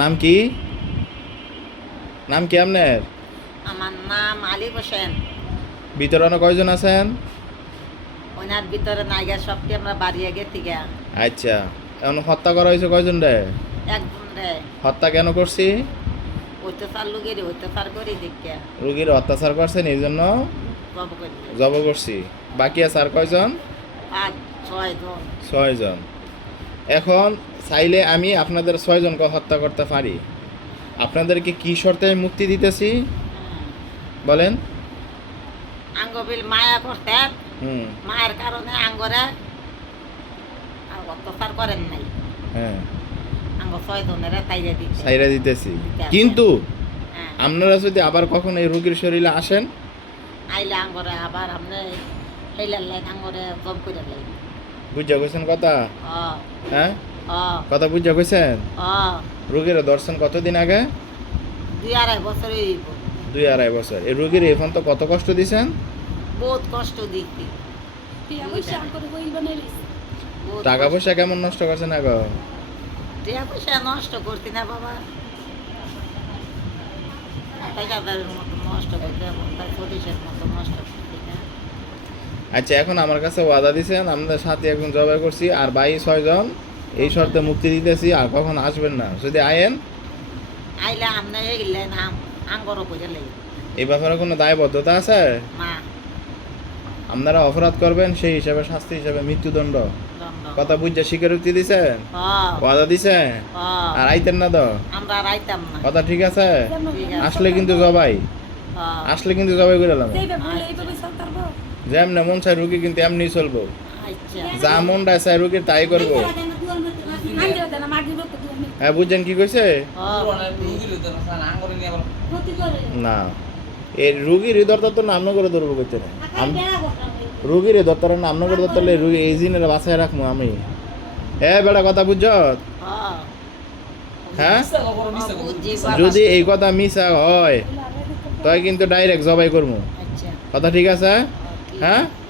নাম কি? নাম কি আপনার? আমার নাম আলী হোসেন। ভিতরে অনেক কয়জন আছেন? ওনার ভিতরে নাইগা সবটি আমরা বাড়িয়ে গেছি গা। আচ্ছা, এখন হত্যা করা হয়েছে কয়জন রে? একজন রে হত্যা কেন করছি? অত্যাচার লুগের অত্যাচার করি দেখিয়া রুগীর অত্যাচার করছেন এই জন্য জব করি। জব করছি। বাকি আছে আর কয়জন? 5-6 জন। 6 জন। এখন চাইলে আমি আপনাদের 6 জনকে হত্যা করতে পারি। আপনাদেরকে কি শর্তে আমি মুক্তি দিতেছি বলেন? আঙ্গবিল মায়া করতেন, হুম। মায়ের কারণে আঙ্গরে আর অত্যাচার করেন নাই। হ্যাঁ, আঙ্গ 6 জনেরা তাইরে দিতে। ছাইরা দিতেছি। কিন্তু হ্যাঁ, আপনারা যদি আবার কখনো এই রোগীর শরীরে আসেন, আইলে আঙ্গরে আবার আপনি হেলার লাইন আঙ্গরে জব করে লাইন। বুঝা কইছেন কথা? ও হ্যাঁ, ও কথা বুঝা কইছেন? ও রোগীর দর্শন কতদিন আগে? 2-2.5 বছর হইব। 2-2.5 বছর। এই রোগীর এখন তো কত কষ্ট দিছেন? বহুত কষ্ট দিচ্ছি। টাকা পয়সা কেমন নষ্ট করছেন আগো? টাকা পয়সা নষ্ট করতি না বাবা, টাকাদার মতো নষ্ট করতে তার পরিষের মতো নষ্ট করতি না। আচ্ছা, এখন আমার কাছে ওয়াদা দিছেন আমাদের সাথে এখন জবাই করছি আর 6 জন এই শর্তে মুক্তি দিতেছি আর কখন আসবেন না। যদি আয়েন আইলে আপনি এগিলেন আঙ্গরও করে লাই এই ব্যাপারে কোনো দায়বদ্ধতা আছে? মা আপনারা অপরাধ করবেন সেই হিসাবে শাস্তি হিসাবে মৃত্যুদণ্ড। দণ্ড। কথা বুঝা স্বীকারোক্তি দিছেন, হ্যাঁ, ওয়াদা দিছেন হ্যাঁ, আর আইতেন না তো? আমরা রাইতাম না। কথা ঠিক আছে? ঠিক আছে। আসলে কিন্তু জবাই, হ্যাঁ, আসলে কিন্তু জবাই করে এলাম। যেমন মন চাই রুগী কিন্তু এমনি চলবো, আচ্ছা। যা মন চাই রুগীর তাই করবো। হ্যাঁ, বুঝছেন কি কইছে? না, এই রুগীর হৃদয়টা তো নাম করে ধরবো করতে না। রুগীর হৃদয়টার নাম করে ধরতে রুগী এই জিনের বাসায় রাখবো আমি। হ্যাঁ বেটা, কথা বুঝছ? হ্যাঁ, যদি এই কথা মিশা হয় তাই কিন্তু ডাইরেক্ট জবাই করবো। আচ্ছা, কথা ঠিক আছে? ঠিক হ্যাঁ। আছে।